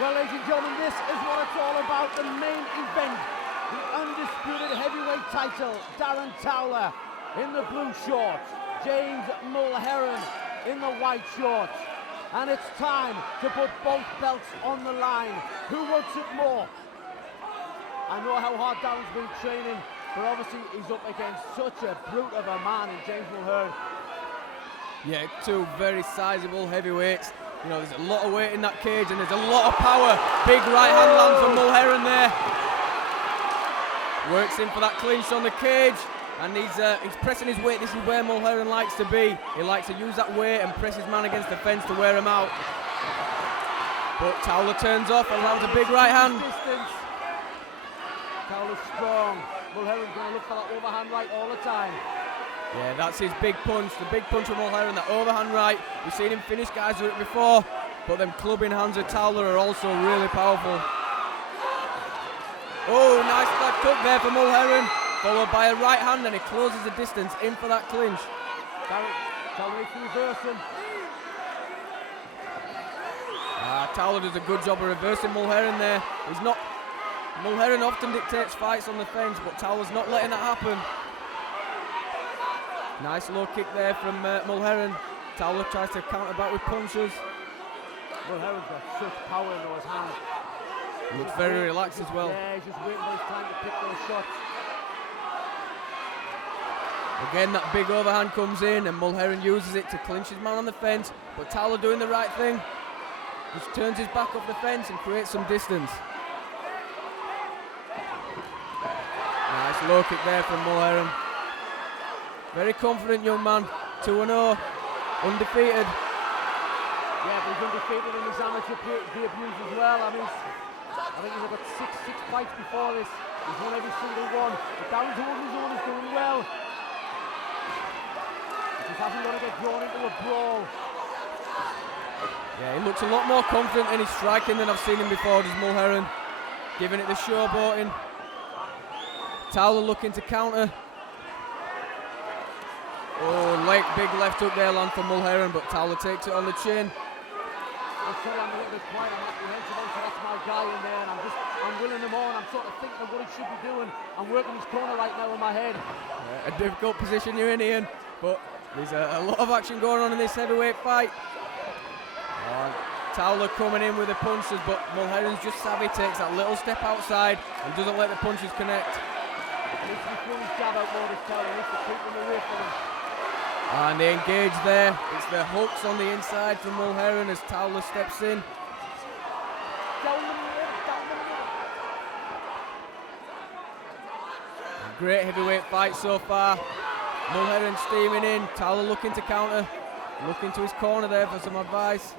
Well, ladies and gentlemen, this is what it's all about. The main event, the undisputed heavyweight title. Darren Towler in the blue shorts, James Mulheron in the white shorts. And it's time to put both belts on the line. Who wants it more? I know how hard Darren's been training, but obviously he's up against such a brute of a man in James Mulheron. Yeah, two very sizable heavyweights. You know, there's a lot of weight in that cage and there's a lot of power. Big right hand land from Mulheron there. Works in for that clinch on the cage, and he's pressing his weight. This is where Mulheron likes to be. He likes to use that weight and press his man against the fence to wear him out. But Towler turns off and lands a big right hand. Towler's strong. Mulheron's going to look for that overhand right all the time. Yeah, that's his big punch, the big punch from Mulheron, that overhand right. We've seen him finish guys with it before, but them clubbing hands of Towler are also really powerful. Oh, nice left hook there for Mulheron, followed by a right hand, and he closes the distance in for that clinch. Towler needs to reverse him. Towler does a good job of reversing Mulheron there. Mulheron often dictates fights on the fence, but Towler's not letting that happen. Nice low kick there from Mulheron. Towler tries to counter back with punches. Mulheron's got such power in those hands. He looks very relaxed as well. Yeah, he's just waiting for his time to pick those shots. Again, that big overhand comes in and Mulheron uses it to clinch his man on the fence, but Towler doing the right thing. Just turns his back off the fence and creates some distance. Nice low kick there from Mulheron. Very confident young man, 2-0, undefeated. Yeah, but he's undefeated in his amateur debuts as well. I think he's got six fights before this. He's won every single one. The Darren's holding his own, he's doing well. He just hasn't got to get drawn into a brawl. Yeah, he looks a lot more confident in his striking than I've seen him before, does Mulheron. Giving it the showboating. Towler looking to counter. Oh, big left hook there, land from Mulheron, but Towler takes it on the chin. I'm sorry, I'm a little bit quiet. I'm apprehensive, so that's my guy in there, and I'm willing him on. I'm sort of thinking of what he should be doing. I'm working his corner right now in my head. Yeah, a difficult position you're in, Ian, but there's a lot of action going on in this heavyweight fight. Towler coming in with the punches, but Mulheron's just savvy, takes that little step outside and doesn't let the punches connect. He needs to throw his jab out more this Towler. He needs to keep them away from him. And they engage there. It's the hooks on the inside from Mulheron as Towler steps in. Down the middle. Great heavyweight fight so far. Mulheron steaming in. Towler looking to counter. Looking to his corner there for some advice.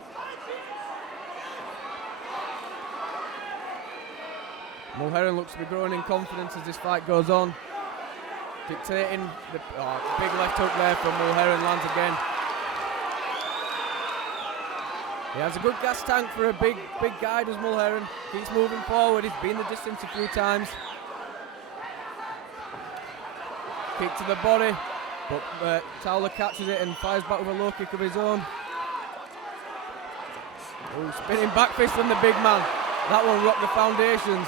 Mulheron looks to be growing in confidence as this fight goes on. Dictating the big left hook there from Mulheron, lands again. He has a good gas tank for a big guy, does Mulheron. Keeps moving forward, he's been the distance a few times. Kick to the body, but Towler catches it and fires back with a low kick of his own. Oh, spinning back fist from the big man. That one rocked the foundations.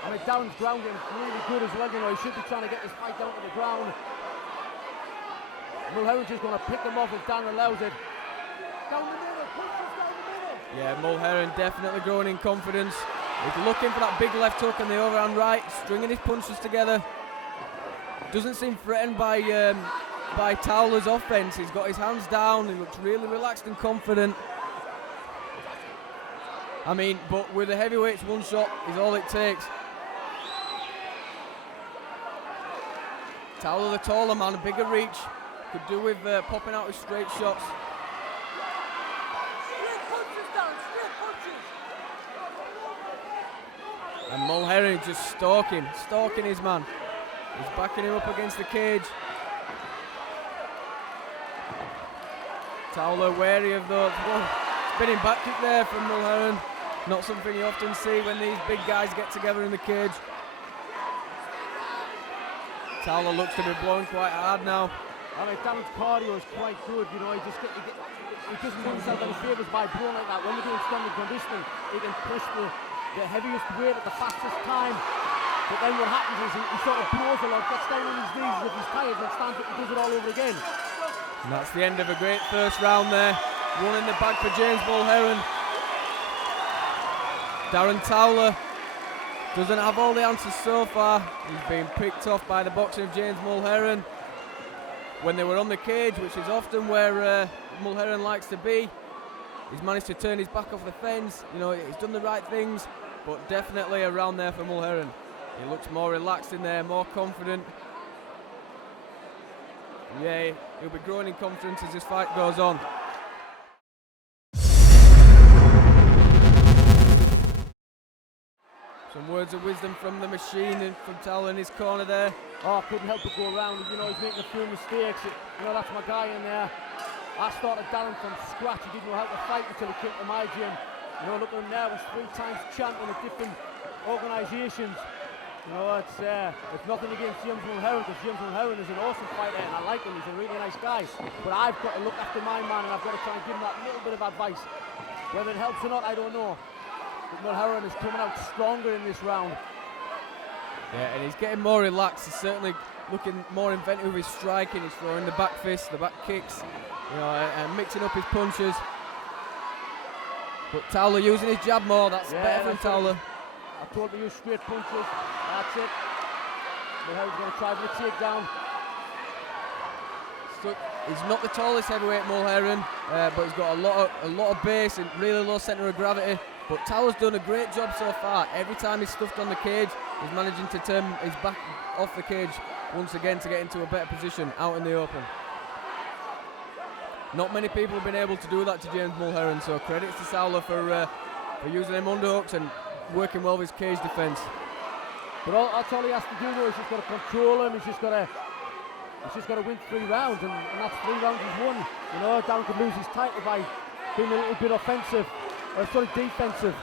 I mean, Darren's grounding really good as well, you know, he should be trying to get this fight down to the ground. Mulheron's just going to pick him off if Darren allows it. Down the middle, punches down the middle. Yeah, Mulheron definitely growing in confidence. He's looking for that big left hook and the overhand right, stringing his punches together. Doesn't seem threatened by Towler's offense. He's got his hands down, he looks really relaxed and confident. I mean, but with the heavyweights, one shot is all it takes. Towler, the taller man, a bigger reach. Could do with popping out with straight shots. Straight punches, Darren, straight punches. And Mulheron just stalking his man. He's backing him up against the cage. Towler wary of those. Whoa, spinning back kick there from Mulheron. Not something you often see when these big guys get together in the cage. Towler looks to be blowing quite hard now. I mean, Darren's cardio is quite good, you know, he doesn't do himself any favours by blowing like that. When we're doing strength and conditioning, he can push the heaviest weight at the fastest time. But then what happens is he sort of blows a lot, gets down on his knees as if he's tired, and stands up and does it all over again. And that's the end of a great first round there. One in the bag for James Mulheron. Darren Towler doesn't have all the answers so far. He's been picked off by the boxing of James Mulheron. When they were on the cage, which is often where Mulheron likes to be, he's managed to turn his back off the fence. You know, he's done the right things, but definitely around there for Mulheron. He looks more relaxed in there, more confident. Yeah, he'll be growing in confidence as this fight goes on. Some words of wisdom from the machine and from Towler in his corner there. Oh, couldn't help but go around. You know, he's making a few mistakes. You know, that's my guy in there. I started Darren from scratch. He didn't know how to fight until he came to my gym. You know, look at him now. He's 3 times champion at different organisations. You know, it's nothing against James Mulheron, because James Mulheron is an awesome fighter and I like him. He's a really nice guy. But I've got to look after my man and I've got to try and give him that little bit of advice. Whether it helps or not, I don't know. But Mulheron is coming out stronger in this round. Yeah, and he's getting more relaxed. He's certainly looking more inventive with his striking. He's throwing the back fists, the back kicks, you know, and mixing up his punches. But Towler using his jab more. That's better from Towler. I told him to use straight punches. That's it. Mulheron's going to try for the takedown. So he's not the tallest heavyweight, Mulheron, but he's got a lot of base and really low centre of gravity. But Towler's done a great job so far. Every time he's stuffed on the cage, he's managing to turn his back off the cage once again to get into a better position out in the open. Not many people have been able to do that to James Mulheron, so credits to Towler for using them underhooks and working well with his cage defence. But that's all he has to do though. He's just got to control him. He's just got to win 3 rounds, and that's 3 rounds he's won. You know, Darren could lose his title by being a little bit offensive. Defensive.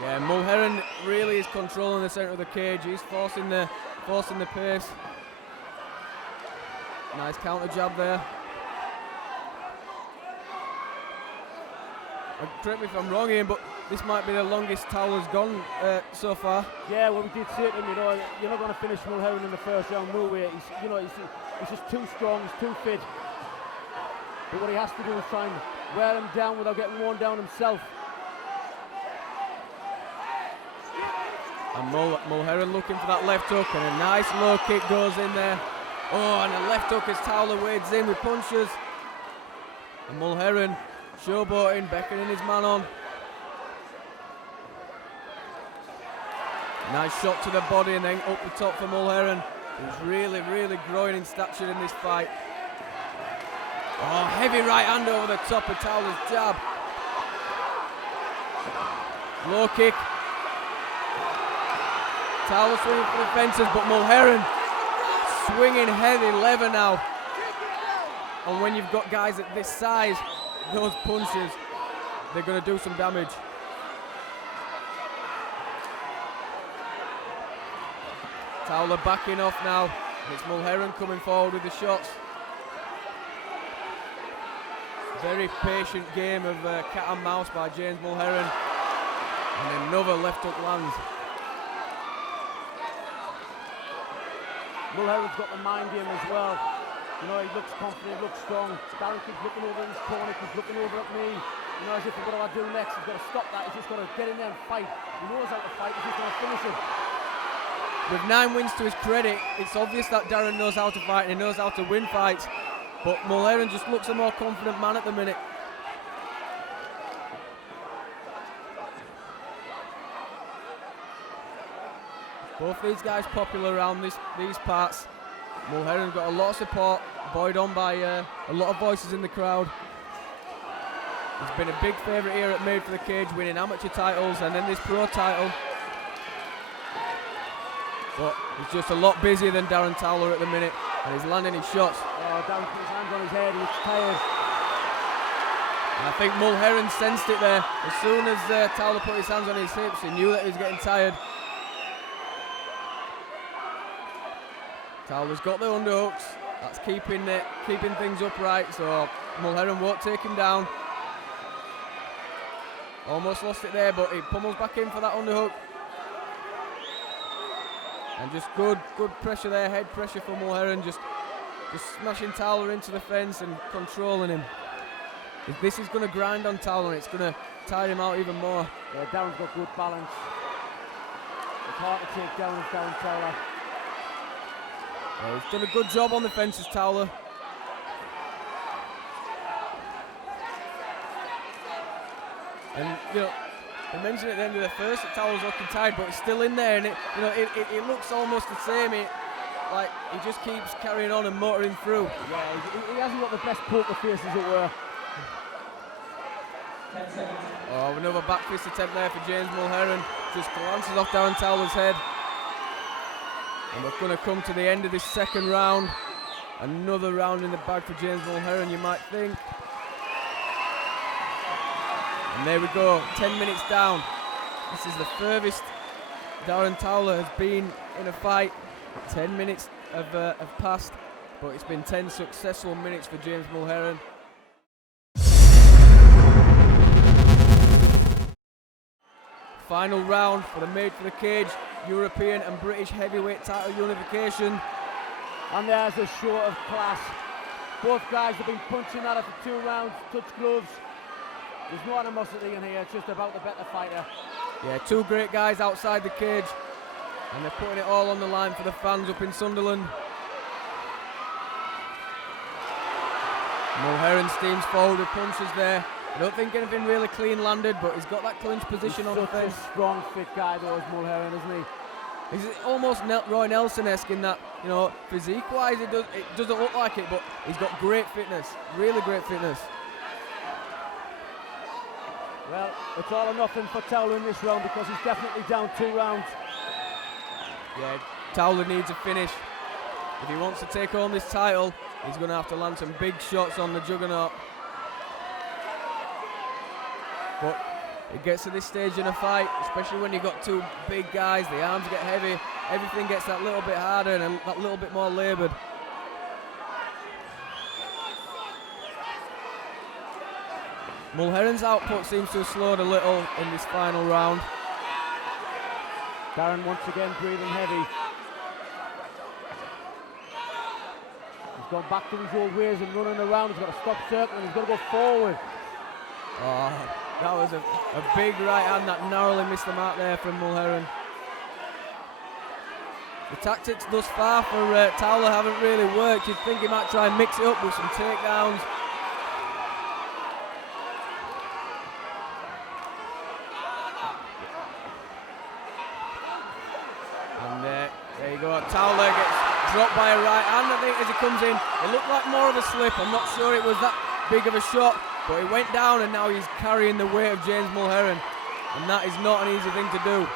Yeah, Mulheron really is controlling the centre of the cage. He's forcing the pace. Nice counter jab there. Correct me if I'm wrong, Ian, but this might be the longest Towler's gone so far. Yeah, well, we did say to him, you know, you're not going to finish Mulheron in the first round, no way. He's just too strong, he's too fit. But what he has to do is try and wear him down without getting worn down himself. And Mulheron looking for that left hook, and a nice low kick goes in there. Oh, and a left hook as Towler wades in with punches. And Mulheron showboating, beckoning his man on. Nice shot to the body and then up the top for Mulheron. He's really, really growing in stature in this fight. Oh, heavy right hand over the top of Towler's jab. Low kick. Towler swinging for the fences, but Mulheron swinging heavy lever now. And when you've got guys at this size, those punches, they're going to do some damage. Towler backing off now. It's Mulheron coming forward with the shots. Very patient game of cat and mouse by James Mulheron. And another left hook lands. Mulheron's got the mind game as well. You know, he looks confident, looks strong. Darren keeps looking over in his corner, keeps looking over at me. You know, as if what do I do next? He's got to stop that. He's just got to get in there and fight. He knows how to fight. He's just going to finish him. With 9 wins to his credit, it's obvious that Darren knows how to fight and he knows how to win fights. But Mulheron just looks a more confident man at the minute. Both these guys popular around these parts. Mulheron's got a lot of support, buoyed on by a lot of voices in the crowd. He's been a big favourite here at Made for the Cage, winning amateur titles and then this pro title. But he's just a lot busier than Darren Towler at the minute, and he's landing his shots. Oh, Darren put his hands on his head, he's tired. And I think Mulheron sensed it there. As soon as Towler put his hands on his hips, he knew that he was getting tired. Towler's got the underhooks. That's keeping things upright, so Mulheron won't take him down. Almost lost it there, but he pummels back in for that underhook. And just good pressure there, head pressure for Mulheron, just smashing Towler into the fence and controlling him. If this is going to grind on Towler, it's going to tire him out even more. Yeah, Darren's got good balance. It's hard to take down with Darren Towler. Yeah, he's done a good job on the fences, Towler. And I mentioned at the end of the first that Towler's looking tired, but it's still in there, and it looks almost the same. Like he just keeps carrying on and motoring through. Yeah, he hasn't got the best poker face, as it were. Oh, another back fist attempt there for James Mulheron. Just glances off Darren Towler's head. And we're going to come to the end of this second round. Another round in the bag for James Mulheron, you might think. And there we go, 10 minutes down. This is the furthest Darren Towler has been in a fight. 10 minutes have passed, but it's been 10 successful minutes for James Mulheron. Final round for the Made for the Cage European and British heavyweight title unification. And there's a show of class. Both guys have been punching at it for 2 rounds, touch gloves. There's no animosity in here, it's just about the better fighter. Yeah, 2 great guys outside the cage, and they're putting it all on the line for the fans up in Sunderland. Mulheron steams forward with punches there. I don't think anything really clean landed, but he's got that clinch position on the fence. He's a strong, fit guy though, is Mulheron, isn't he? He's almost Roy Nelson-esque in that, physique-wise it doesn't look like it, but he's got great fitness, really great fitness. Well, it's all or nothing for Towler in this round because he's definitely down 2 rounds. Yeah, Towler needs a finish. If he wants to take home this title, he's going to have to land some big shots on the Juggernaut. But it gets to this stage in a fight, especially when you've got 2 big guys, the arms get heavy, everything gets that little bit harder and that little bit more laboured. Mulheron's output seems to have slowed a little in this final round. Darren once again breathing heavy. He's gone back to his old ways and running around. He's got to stop circling, he's got to go forward. Oh, that was a big right hand that narrowly missed the mark there from Mulheron. The tactics thus far for Towler haven't really worked. You'd think he might try and mix it up with some takedowns. And there you go. Towler gets dropped by a right hand, I think, as he comes in. It looked like more of a slip. I'm not sure it was that big of a shot, but he went down and now he's carrying the weight of James Mulheron. And that is not an easy thing to do.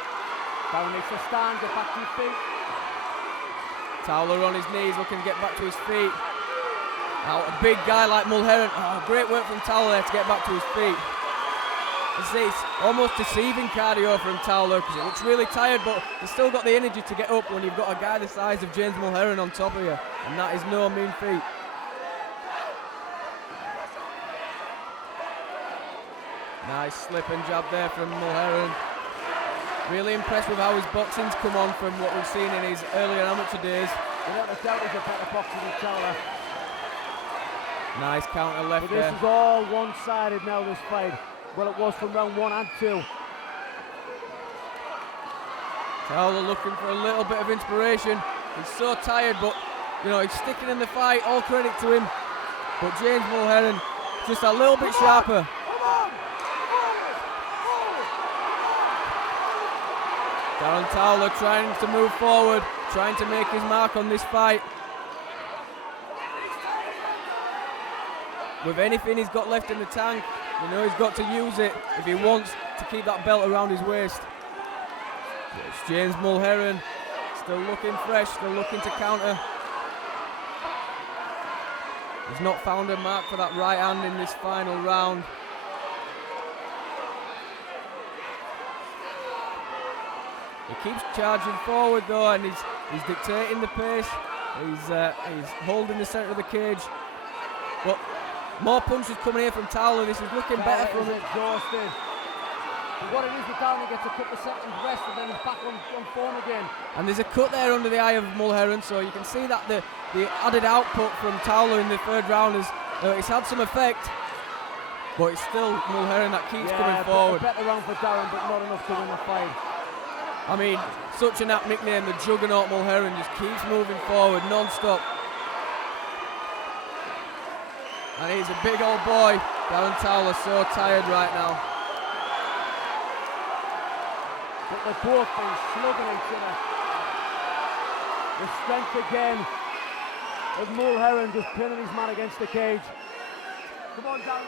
Darren needs to stand, get back to his feet. Towler on his knees, looking to get back to his feet. Now a big guy like Mulheron, great work from Towler there to get back to his feet. It's almost deceiving cardio from Towler because it looks really tired, but he's still got the energy to get up when you've got a guy the size of James Mulheron on top of you, and that is no mean feat. Nice slip and jab there from Mulheron. Really impressed with how his boxing's come on from what we've seen in his earlier amateur days. Without a doubt, he's a better boxer than Towler. Nice counter left there. This is all one-sided now, this fight. Well, it was from round 1 and 2. Towler looking for a little bit of inspiration. He's so tired, but he's sticking in the fight. All credit to him. But James Mulheron just a little bit sharper. Darren Towler trying to move forward, trying to make his mark on this fight. With anything he's got left in the tank, he's got to use it if he wants to keep that belt around his waist. It's James Mulheron, still looking fresh, still looking to counter. He's not found a mark for that right hand in this final round. He keeps charging forward though, and he's dictating the pace. He's holding the centre of the cage. But more punches coming here from Towler. This is looking better for him. Exhausted. But what it is with Darren, he gets a couple of seconds rest and then he's back on form again. And there's a cut there under the eye of Mulheron, so you can see that the added output from Towler in the third round has it's had some effect. But it's still Mulheron that keeps coming forward. A better round for Darren, but not enough to win the fight. I mean, such an apt nickname, the Juggernaut Mulheron just keeps moving forward non-stop. And he's a big old boy. Darren Towler so tired right now. But they've both been slugging each other. The strength again of Mulheron just pinning his man against the cage. Come on, Darren.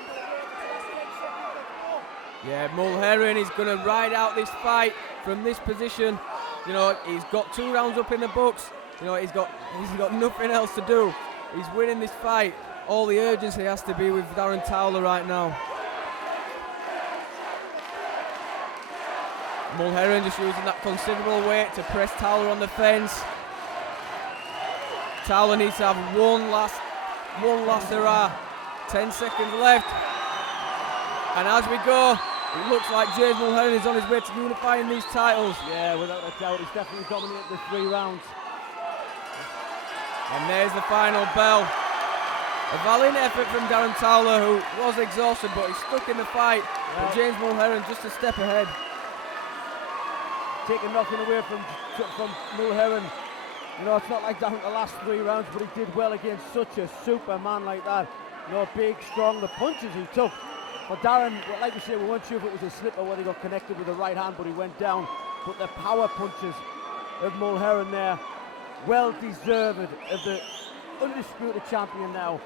Yeah, Mulheron is going to ride out this fight from this position. You know, he's got 2 rounds up in the books. You know, he's got nothing else to do. He's winning this fight. All the urgency has to be with Darren Towler right now. Mulheron just using that considerable weight to press Towler on the fence. Towler needs to have one last hurrah. 10 seconds left. And as we go, it looks like James Mulheron is on his way to unifying these titles. Yeah, without a doubt, he's definitely dominated the 3 rounds. And there's the final bell. A valiant effort from Darren Towler, who was exhausted, but he's stuck in the fight. But James Mulheron just a step ahead. Taking nothing away from Mulheron. You know, it's not like Darren the last 3 rounds, but he did well against such a superman like that. You know, big, strong, the punches he took. But Darren, like we say, we weren't sure if it was a slip or whether he got connected with the right hand, but he went down. But the power punches of Mulheron there, well deserved of the undisputed champion now.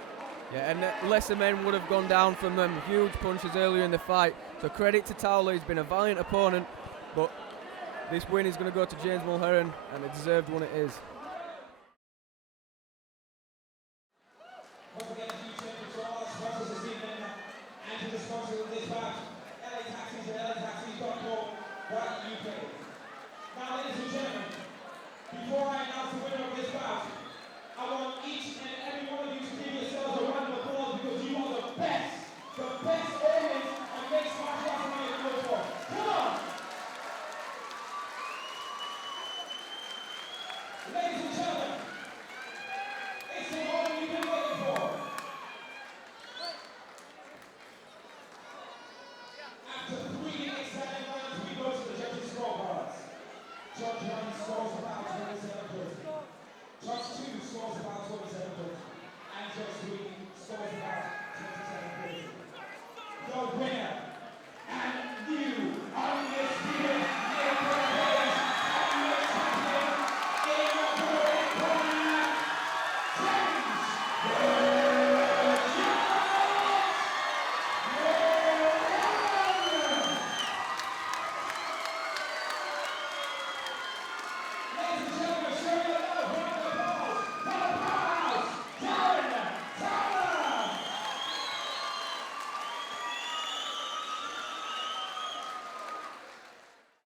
Yeah, and lesser men would have gone down from them huge punches earlier in the fight. So credit to Towler, he's been a valiant opponent, but this win is going to go to James Mulheron, and a deserved one it is.